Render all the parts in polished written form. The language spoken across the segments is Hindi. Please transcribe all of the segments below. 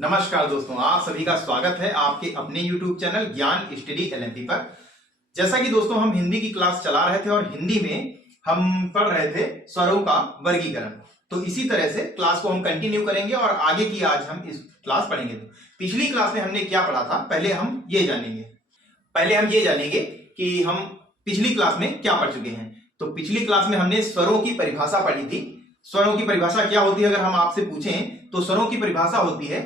नमस्कार दोस्तों, आप सभी का स्वागत है आपके अपने YouTube चैनल ज्ञान स्टडी LMP पर। जैसा कि दोस्तों हम हिंदी की क्लास चला रहे थे और हिंदी में हम पढ़ रहे थे स्वरों का वर्गीकरण। तो इसी तरह से क्लास को हम कंटिन्यू करेंगे और आगे की आज हम इस क्लास पढ़ेंगे। पिछली क्लास में हमने क्या पढ़ा था, पहले हम ये जानेंगे कि हम पिछली क्लास में क्या पढ़ चुके हैं। तो पिछली क्लास में हमने स्वरों की परिभाषा पढ़ी थी। स्वरों की परिभाषा क्या होती है अगर हम आपसे पूछें तो स्वरों की परिभाषा होती है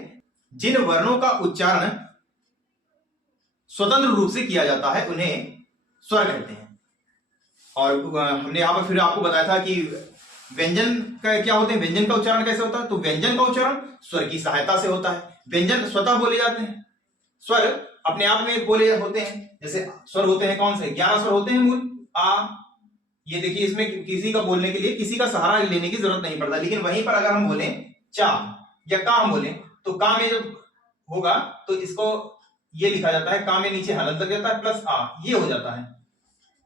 जिन वर्णों का उच्चारण स्वतंत्र रूप से किया जाता है उन्हें स्वर कहते हैं। और हमने यहां पर फिर आपको बताया था कि व्यंजन का क्या होते हैं, व्यंजन का उच्चारण कैसे होता है। तो व्यंजन का उच्चारण स्वर की सहायता से होता है। व्यंजन स्वतः बोले जाते हैं, स्वर अपने आप में बोले होते हैं। जैसे स्वर होते हैं कौन से, 11 स्वर होते हैं मूल। आ, ये देखिए, इसमें किसी का बोलने के लिए किसी का सहारा लेने की जरूरत नहीं पड़ता। लेकिन वहीं पर अगर हम बोले चा या का हम बोले तो का में जब होगा तो इसको ये लिखा जाता है, का में नीचे हलंत लग जाता है प्लस आ, ये हो जाता है।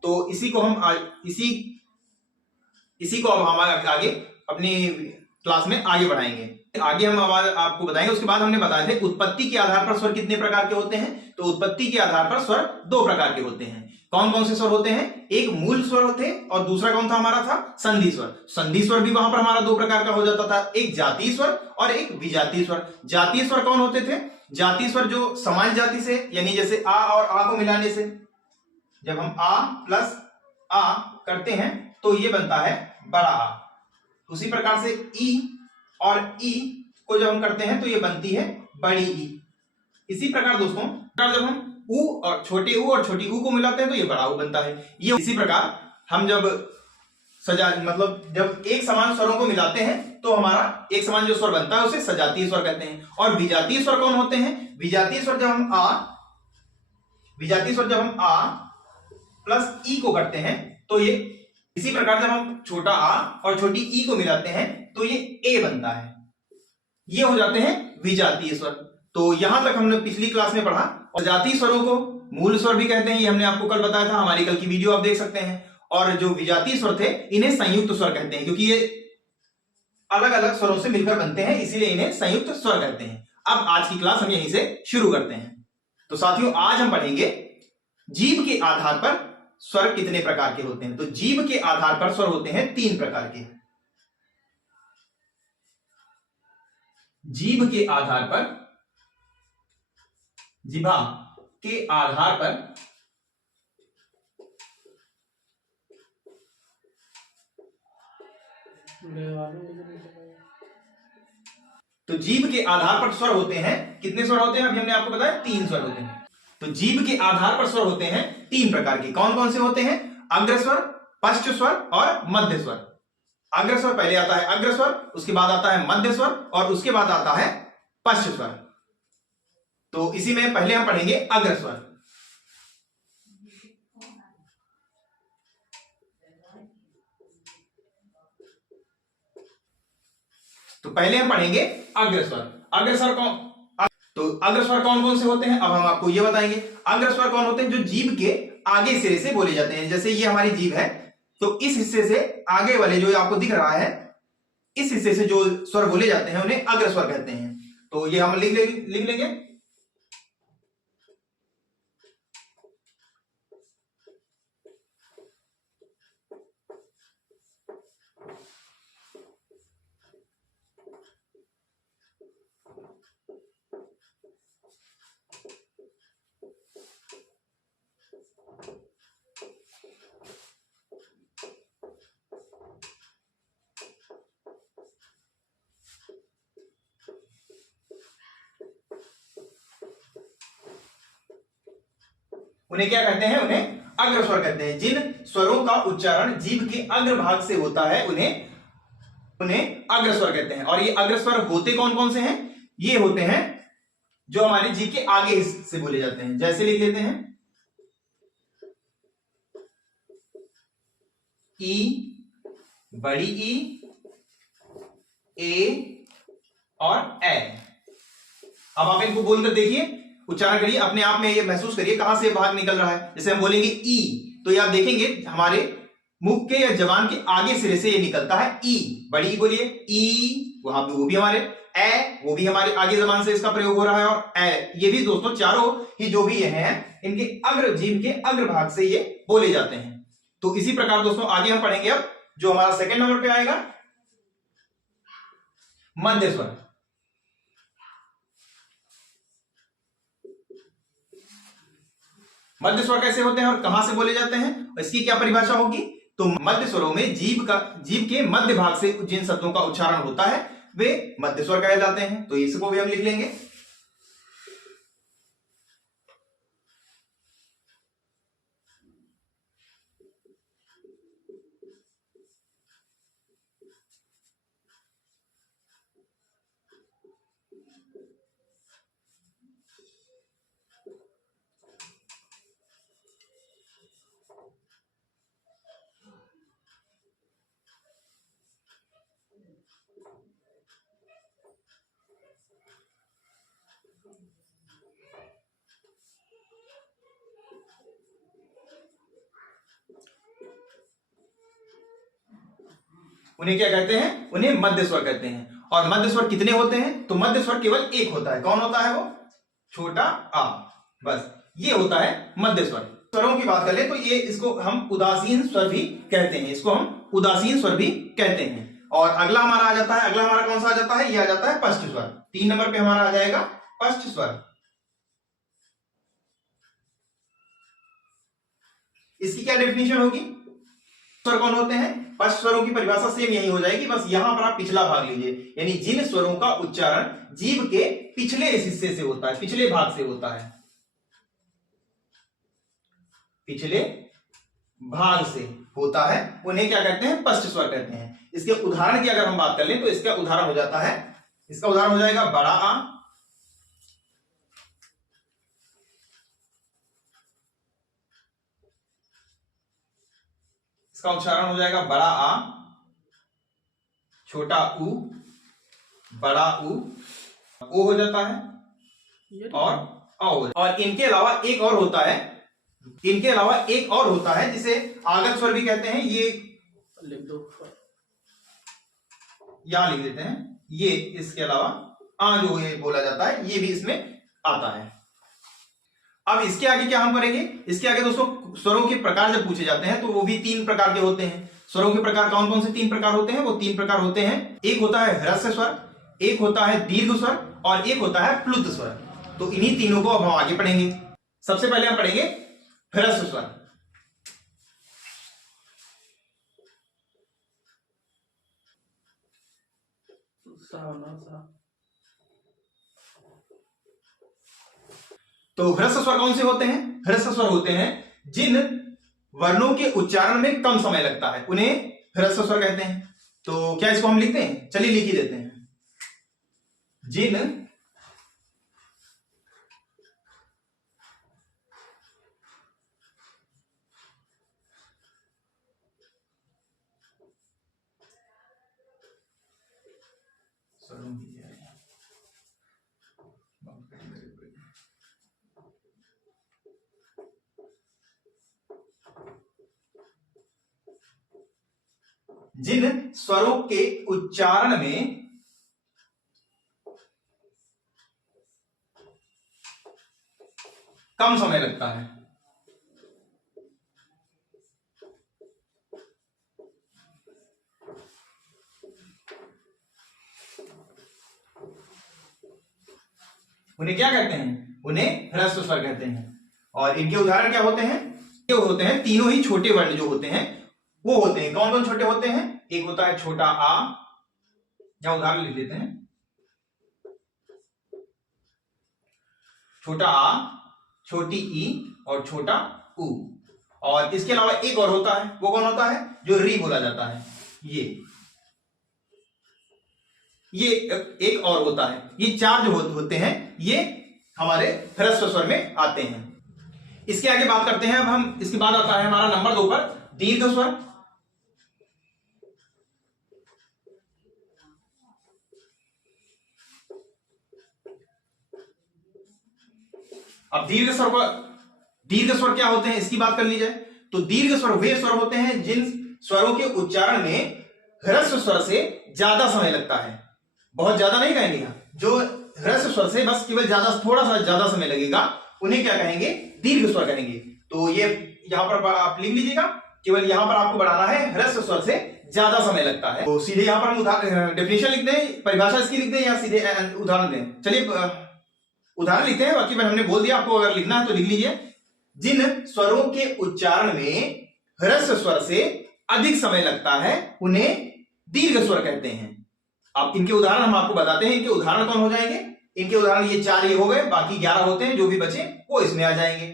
तो इसी को हम इसी को अब हम आगे अपनी क्लास में आगे बढ़ाएंगे। आगे हम आपको बताएंगे। उसके बाद हमने बताया थे उत्पत्ति के आधार पर स्वर कितने प्रकार के होते हैं। तो उत्पत्ति के आधार पर स्वर 2 प्रकार के होते हैं। कौन कौन से स्वर होते हैं, एक मूल स्वर होते हैं और दूसरा कौन था हमारा था संधि स्वर। संधि स्वर भी वहां पर हमारा 2 प्रकार का हो जाता था, एक जातीय स्वर और एक विजातीय स्वर। जातीय स्वर कौन होते थे, जातीय स्वर जो समान जाति से, यानी जैसे आ और आ को मिलाने से जब हम आ प्लस आ करते हैं तो ये बनता है बड़ा आ। उसी प्रकार से ई और ई को जब हम करते हैं तो ये बनती है बड़ी ई। इसी प्रकार दोस्तों जब हम ऊ और छोटी ऊ को मिलाते हैं तो ये बड़ा ऊ बनता है। ये इसी प्रकार हम जब जब एक समान स्वरों को मिलाते हैं तो हमारा एक समान जो स्वर बनता है उसे सजातीय स्वर कहते हैं। और विजातीय स्वर कौन होते हैं, विजातीय स्वर जब हम आ प्लस ई को करते हैं तो ये इसी प्रकार जब हम छोटा आ और छोटी ई को मिलाते हैं तो ये ए बनता है। ये हो जाते हैं विजातीय स्वर। तो यहां तक हमने पिछली क्लास में पढ़ा। और जातीय स्वरों को मूल स्वर भी कहते हैं, ये हमने आपको कल बताया था, हमारी कल की वीडियो आप देख सकते हैं। और जो विजातीय स्वर थे इन्हें संयुक्त स्वर कहते हैं, क्योंकि ये अलग अलग स्वरों से मिलकर बनते हैं, इसीलिए इन्हें संयुक्त स्वर कहते हैं। अब आज की क्लास हम यहीं से शुरू करते हैं। तो साथियों आज हम पढ़ेंगे जीभ के आधार पर स्वर कितने प्रकार के होते हैं। तो जीभ के आधार पर स्वर होते हैं 3 प्रकार के। जीभ के आधार पर, जिह्वा के आधार पर तो जीभ के आधार पर स्वर होते हैं, कितने स्वर होते हैं अभी हमने आपको बताया 3 स्वर होते हैं। तो जीभ के आधार पर स्वर होते हैं 3 प्रकार के। कौन कौन से होते हैं, अग्रस्वर, पश्च स्वर और मध्य स्वर। अग्रस्वर पहले आता है अग्रस्वर, उसके बाद आता है मध्य स्वर और उसके बाद आता है पश्च स्वर। तो इसी में पहले हम पढ़ेंगे अग्रस्वर। तो पहले हम पढ़ेंगे अग्रस्वर। अग्रस्वर कौन कौन से होते हैं अब हम आपको ये बताएंगे। अग्रस्वर कौन होते हैं, जो जीभ के आगे सिरे से बोले जाते हैं। जैसे ये हमारी जीभ है तो इस हिस्से से आगे वाले जो आपको दिख रहा है, इस हिस्से से जो स्वर बोले जाते हैं उन्हें अग्रस्वर कहते हैं। तो ये हम लिख लेंगे। उन्हें क्या कहते हैं, उन्हें अग्रस्वर कहते हैं। जिन स्वरों का उच्चारण जीभ के अग्रभाग से होता है उन्हें अग्रस्वर कहते हैं। और ये अग्रस्वर होते कौन कौन से हैं, ये होते हैं जो हमारी जीभ के आगे से बोले जाते हैं। जैसे लिख लेते हैं ई, बड़ी ई, ए और ए। अब आप इनको बोलकर देखिए, उच्चारण करिए, अपने आप में ये महसूस करिए कहां से भाग निकल रहा है। जैसे हम बोलेंगे ई तो ये आप देखेंगे हमारे मुख के या जबान के आगे सिरे से ये निकलता है ई। बड़ी ई बोलिए ई, वहां पे वो भी हमारे ए वो भी हमारे आगे जबान से इसका प्रयोग हो रहा है, और ए ये भी दोस्तों चारों ही जो भी ये हैं इनके अग्र जीभ के अग्र भाग से ये बोले जाते हैं। तो इसी प्रकार दोस्तों आगे हम पढ़ेंगे अब जो हमारा सेकंड नंबर पे आएगा मध्य स्वर। मध्य स्वर कैसे होते हैं और कहां से बोले जाते हैं, इसकी क्या परिभाषा होगी। तो मध्य स्वरों में जीभ के मध्य भाग से जिन शब्दों का उच्चारण होता है वे मध्य स्वर कहे जाते हैं। तो इसको भी हम लिख लेंगे। उन्हें क्या कहते हैं, उन्हें मध्य स्वर कहते हैं। और मध्य स्वर कितने होते हैं, तो मध्य स्वर केवल एक होता है। कौन होता है वो, छोटा आ, बस ये होता है मध्य स्वर। स्वरों की बात करें तो ये इसको हम उदासीन स्वर भी कहते हैं, इसको हम उदासीन स्वर भी कहते हैं। और अगला हमारा आ जाता है, अगला हमारा कौन सा आ जाता है, ये आ जाता है पश्च स्वर। 3 नंबर पे हमारा आ जाएगा पश्च स्वर। इसकी क्या डेफिनेशन होगी, स्वर कौन होते हैं, पश्च स्वरों की परिभाषा सेम यही हो जाएगी, बस यहां पर आप पिछला भाग लीजिए, यानी जिन स्वरों का उच्चारण जीभ के पिछले हिस्से से होता है, पिछले भाग से होता है, पिछले भाग से होता है, उन्हें क्या कहते हैं, पश्च स्वर कहते हैं। इसके उदाहरण की अगर हम बात कर लें तो इसका उदाहरण हो जाता है, इसका उदाहरण हो जाएगा बड़ा आ, इसका उच्चारण हो जाएगा बड़ा आ, छोटा ऊ, बड़ा ऊ, ओ हो जाता है, और औ। और इनके अलावा एक और होता है, इनके अलावा एक और होता है जिसे आगत स्वर भी कहते हैं। ये लिख दो, यहां लिख देते हैं। ये इसके अलावा आ जो ये बोला जाता है ये भी इसमें आता है। अब इसके आगे क्या हम करेंगे, इसके आगे दोस्तों स्वरों के प्रकार जब पूछे जाते हैं तो वो भी 3 प्रकार के होते हैं। स्वरों के प्रकार कौन कौन से 3 प्रकार होते हैं, वो 3 प्रकार होते हैं। एक होता है ह्रस्व स्वर, एक होता है दीर्घ स्वर, और एक होता है प्लुत स्वर। तो इन्हीं तीनों को अब हम आगे पढ़ेंगे। सबसे पहले हम पढ़ेंगे ह्रस्व स्वर। तो ह्रस्व स्वर कौन से होते हैं, ह्रस्व स्वर होते हैं जिन वर्णों के उच्चारण में कम समय लगता है, उन्हें ह्रस्व स्वर कहते हैं। तो क्या इसको हम लिखते हैं, चलिए लिख ही देते हैं। जिन जिन स्वरों के उच्चारण में कम समय लगता है, उन्हें क्या कहते हैं, उन्हें ह्रस्व स्वर कहते हैं। और इनके उदाहरण क्या होते हैं, ये होते हैं तीनों ही छोटे वर्ण जो होते हैं वो होते हैं। कौन कौन छोटे होते हैं, एक होता है छोटा आ, या उदाहरण लिख लेते हैं, छोटा आ, छोटी ई और छोटा ऊ। और इसके अलावा एक और होता है, वो कौन होता है, जो री बोला जाता है, ये एक और होता है। ये 4 जो होते हैं ये हमारे ह्रस्व स्वर में आते हैं। इसके आगे बात करते हैं अब हम, इसके बाद आता है हमारा नंबर 2 पर दीर्घ स्वर। अब दीर्घ स्वर क्या होते हैं इसकी बात कर ली जाए तो दीर्घ स्वर वे स्वर होते हैं जिन स्वरों के उच्चारण में ह्रस्व स्वर से ज्यादा समय लगता है। बहुत ज्यादा नहीं कहेंगे, जो ह्रस्व स्वर से बस केवल थोड़ा सा ज्यादा समय लगेगा उन्हें क्या कहेंगे, दीर्घ स्वर कहेंगे। तो ये यहां पर आप लिख लीजिएगा, केवल यहां पर आपको बढ़ाना है ह्रस्व स्वर से ज्यादा समय लगता है। तो सीधे यहां पर हम डेफिनेशन लिख दें, परिभाषा इसकी लिख दें या सीधे उदाहरण दें। चलिए उदाहरण लिखते हैं, बाकी हमने बोल दिया, आपको अगर लिखना है तो लिख लीजिए। जिन स्वरों के उच्चारण में ह्रस्व स्वर से अधिक समय लगता है उन्हें दीर्घ स्वर कहते हैं। अब इनके उदाहरण हम आपको बताते हैं। इनके उदाहरण कौन हो जाएंगे, इनके उदाहरण ये 4 ये हो गए, बाकी 11 होते हैं, जो भी बचे वो इसमें आ जाएंगे।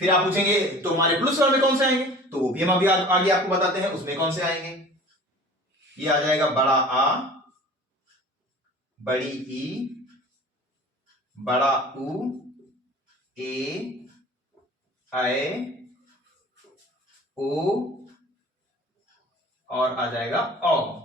फिर आप पूछेंगे तो हमारे प्लुत स्वर में कौन से आएंगे, तो वो भी हम अभी आगे आपको बताते हैं उसमें कौन से आएंगे। ये आ जाएगा बड़ा आ, बड़ी ई, बड़ा उ, ए, ऐ, ओ और आ जाएगा औ।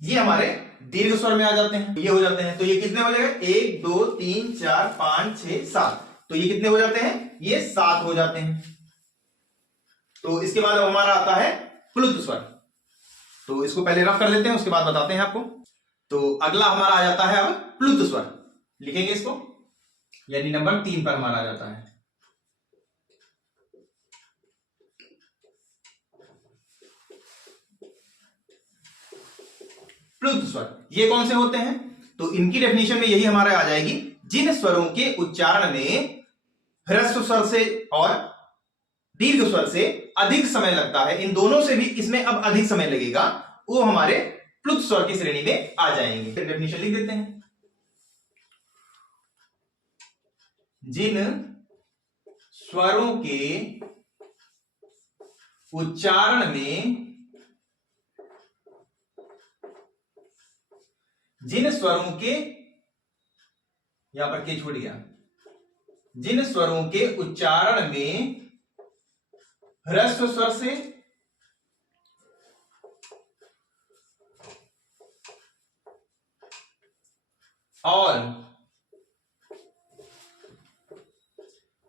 ये हमारे दीर्घ स्वर में आ जाते हैं, ये हो जाते हैं। तो ये कितने हो जाएगा, 1 2 3 4 5 6 7, तो ये कितने हो जाते हैं, ये 7 हो जाते हैं। तो इसके बाद अब हमारा आता है प्लुत स्वर। तो इसको पहले रफ कर लेते हैं, उसके बाद बताते हैं आपको। तो अगला हमारा आ जाता है अब प्लुत स्वर, लिखेंगे इसको, यानी नंबर 3 पर हमारा आ जाता है। प्लुत स्वर ये कौन से होते हैं, तो इनकी डेफिनेशन में यही हमारा आ जाएगी, जिन स्वरों के उच्चारण में ह्रस्व स्वर से और दीर्घ स्वर से अधिक समय लगता है, इन दोनों से भी इसमें अब अधिक समय लगेगा, वो हमारे प्लुत स्वर की श्रेणी में आ जाएंगे। डेफिनेशन लिख देते हैं। जिन स्वरों के उच्चारण में जिन स्वरों के, यहां पर के छूट गया, जिन स्वरों के उच्चारण में ह्रस्व स्वर से और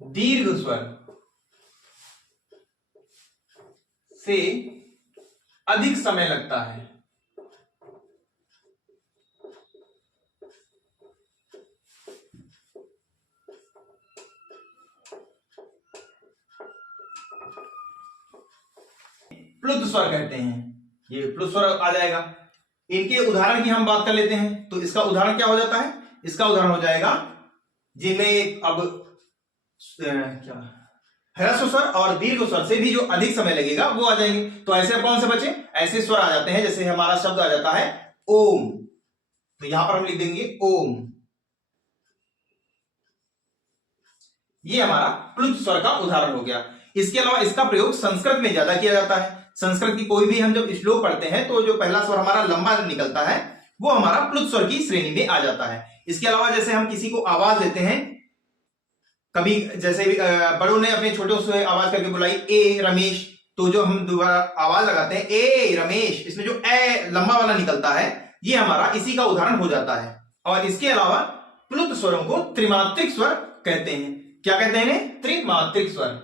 दीर्घ स्वर से अधिक समय लगता है, प्लुत स्वर कहते हैं। ये प्लुत स्वर आ जाएगा। इनके उदाहरण की हम बात कर लेते हैं। तो इसका उदाहरण क्या हो जाता है, इसका उदाहरण हो जाएगा जिनमें अब क्या ह्रस्व स्वर और दीर्घ स्वर से भी जो अधिक समय लगेगा वो आ जाएंगे। तो ऐसे कौन से बचे, ऐसे स्वर आ जाते हैं जैसे हमारा शब्द आ जाता है ओम, तो यहां पर हम लिख देंगे ओम। ये हमारा प्लुत स्वर का उदाहरण हो गया। इसके अलावा इसका प्रयोग संस्कृत में ज्यादा किया जाता है। संस्कृत की कोई भी हम जब श्लोक पढ़ते हैं तो जो पहला स्वर हमारा लंबा निकलता है वो हमारा प्लुत स्वर की श्रेणी में आ जाता है। इसके अलावा जैसे हम किसी को आवाज देते हैं, कभी जैसे बड़ों ने अपने छोटों से आवाज करके बुलाई ए रमेश, तो जो हम दोबारा आवाज लगाते हैं ए रमेश, इसमें जो ए लंबा वाला निकलता है ये हमारा इसी का उदाहरण हो जाता है। और इसके अलावा प्लुत स्वरों को त्रिमात्रिक स्वर कहते हैं। क्या कहते हैं इन्हें, त्रिमात्रिक स्वर।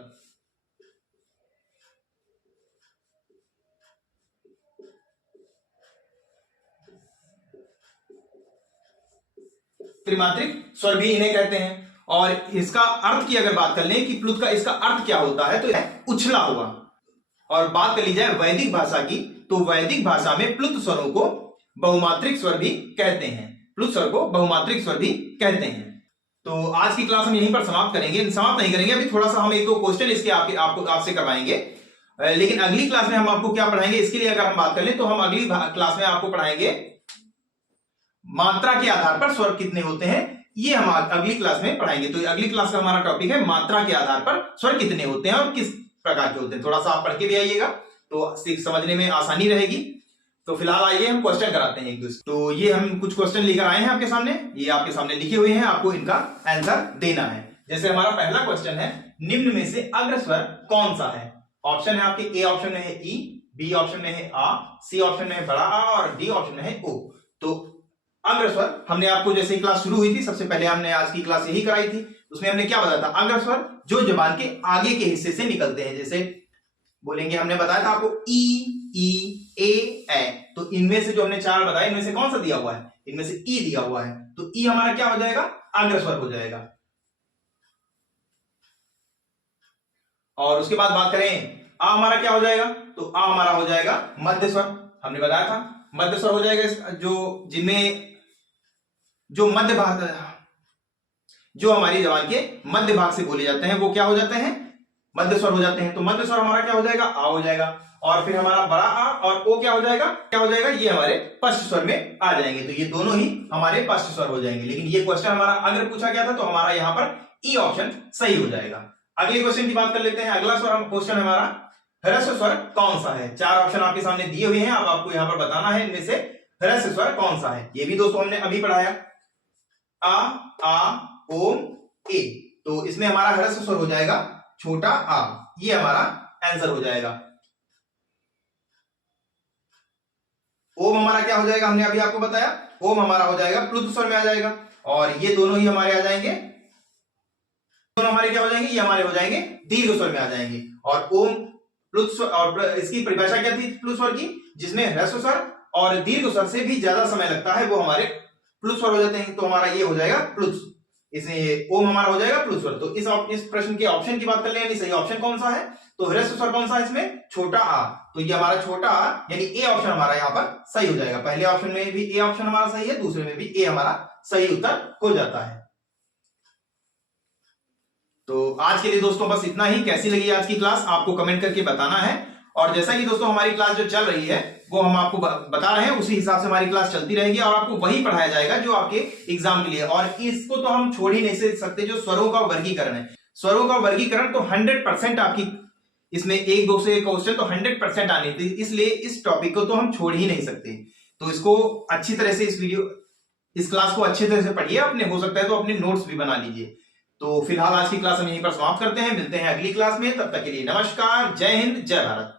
त्रिमात्रिक स्वर भी इन्हें कहते हैं। और इसका अर्थ की अगर बात कर लें कि प्लुत का इसका अर्थ क्या होता है, तो यह उछला हुआ। और बात कर ली जाए वैदिक भाषा की, तो वैदिक भाषा में प्लुत स्वरों को बहुमात्रिक स्वर भी कहते हैं। प्लुत स्वर को बहुमात्रिक स्वर भी कहते हैं। तो आज की क्लास हम यहीं पर समाप्त करेंगे, समाप्त नहीं करेंगे, अभी थोड़ा सा हम एक दो क्वेश्चन इसके आपसे करवाएंगे। लेकिन अगली क्लास में हम आपको क्या पढ़ाएंगे, इसके लिए अगर हम बात कर लें तो हम अगली क्लास में आपको पढ़ाएंगे मात्रा के आधार पर स्वर कितने होते हैं, ये हम अगली क्लास में पढ़ाएंगे। तो अगली क्लास का हमारा टॉपिक है मात्रा के आधार पर स्वर कितने होते हैं और किस प्रकार के होते हैं। थोड़ा सा आप पढ़ के भी आइएगा तो समझने में आसानी रहेगी। तो फिलहाल आइए हम क्वेश्चन कराते हैं एक दूसरे। तो ये हम कुछ क्वेश्चन लेकर आए हैं आपके सामने, ये आपके सामने लिखे हुए हैं, आपको इनका आंसर देना है। जैसे हमारा पहला क्वेश्चन है, निम्न में से अग्र स्वर कौन सा है। ऑप्शन है आपके, ए ऑप्शन में है ई, बी ऑप्शन में है आ, सी ऑप्शन में है बड़ा आ और डी ऑप्शन में है ओ। तो अग्र स्वर हमने आपको जैसे क्लास शुरू हुई थी, सबसे पहले हमने आज की क्लास यही कराई थी, उसमें हमने क्या बताया था, अग्र स्वर जो जुबान के आगे के हिस्से से निकलते हैं। जैसे बोलेंगे, हमने बताया था आपको ई, ए, तो इनमें से जो हमने 4 बताए इनमें से कौन सा दिया हुआ है, इनमें से ई दिया हुआ है, तो ई हमारा क्या हो जाएगा, अग्रस्वर हो जाएगा। और उसके बाद बात करें आ हमारा क्या हो जाएगा, तो आ हमारा हो जाएगा मध्य स्वर, हमने बताया था मध्य स्वर हो जाएगा, जो जिनमें जो मध्य भाग, जो हमारी जबान के मध्य भाग से बोले जाते हैं वो क्या हो जाते हैं, मध्य स्वर हो जाते हैं। तो मध्य स्वर हमारा क्या हो जाएगा, आ हो जाएगा। और फिर हमारा बड़ा आ और ओ क्या हो जाएगा, ये हमारे पश्च स्वर में आ जाएंगे। तो ये दोनों ही हमारे पश्च स्वर हो जाएंगे। लेकिन ये क्वेश्चन हमारा अगर पूछा गया था तो हमारा यहाँ पर ई ऑप्शन सही हो जाएगा। अगले क्वेश्चन की बात कर लेते हैं। अगला स्वर क्वेश्चन हमारा ह्रस्व स्वर कौन सा है। 4 ऑप्शन आपके सामने दिए हुए हैं, अब आपको यहाँ पर बताना है इनमें से ह्रस्व स्वर कौन सा है। ये भी दोस्तों हमने अभी पढ़ाया, आ ओम ए, तो इसमें हमारा ह्रस्व स्वर हो जाएगा छोटा आ, ये हमारा आंसर हो जाएगा। ओम हमारा क्या हो जाएगा, हमने अभी आपको बताया, ओम हमारा हो जाएगा प्लुत स्वर में आ जाएगा। और ये दोनों ही हमारे आ जाएंगे, दोनों हमारे क्या हो जाएंगे, ये हमारे हो जाएंगे दीर्घ स्वर में आ जाएंगे। और ओम प्लुत स्वर, और इसकी परिभाषा क्या थी प्लुत स्वर की, जिसमें ह्रस्व स्वर और दीर्घ स्वर से भी ज्यादा समय लगता है, वो हमारे प्लुत स्वर हो जाते हैं। तो हमारा ये हो जाएगा प्लुत, इसे ओम हमारा हो जाएगा प्लुत स्वर। तो इस प्रश्न के ऑप्शन की बात कर ले, यानी सही ऑप्शन कौन सा है, तो ह्रस्व स्वर कौन सा है इसमें, छोटा आ। तो ये हमारा छोटा आ यानी ए ऑप्शन हमारा यहाँ पर सही हो जाएगा। पहले ऑप्शन में भी ए ऑप्शन हमारा सही है, दूसरे में भी ए हमारा सही उत्तर हो जाता है। तो आज के लिए दोस्तों बस इतना ही। कैसी लगी आज की क्लास आपको कमेंट करके बताना है। और जैसा कि दोस्तों हमारी क्लास जो चल रही है वो हम आपको बता रहे हैं, उसी हिसाब से हमारी क्लास चलती रहेगी और आपको वही पढ़ाया जाएगा जो आपके एग्जाम के लिए। और इसको तो हम छोड़ ही नहीं सकते, जो स्वरों का वर्गीकरण है, स्वरों का वर्गीकरण तो 100% आपकी इसमें 1-2 से क्वेश्चन तो 100% आने थे, इसलिए इस टॉपिक को तो हम छोड़ ही नहीं सकते। तो इसको अच्छी तरह से इस क्लास को अच्छी तरह से पढ़िए, अपने हो सकता है तो अपने नोट्स भी बना लीजिए। तो फिलहाल आज की क्लास हम यहीं पर समाप्त करते हैं, मिलते हैं अगली क्लास में। तब तक के लिए नमस्कार, जय हिंद, जय भारत।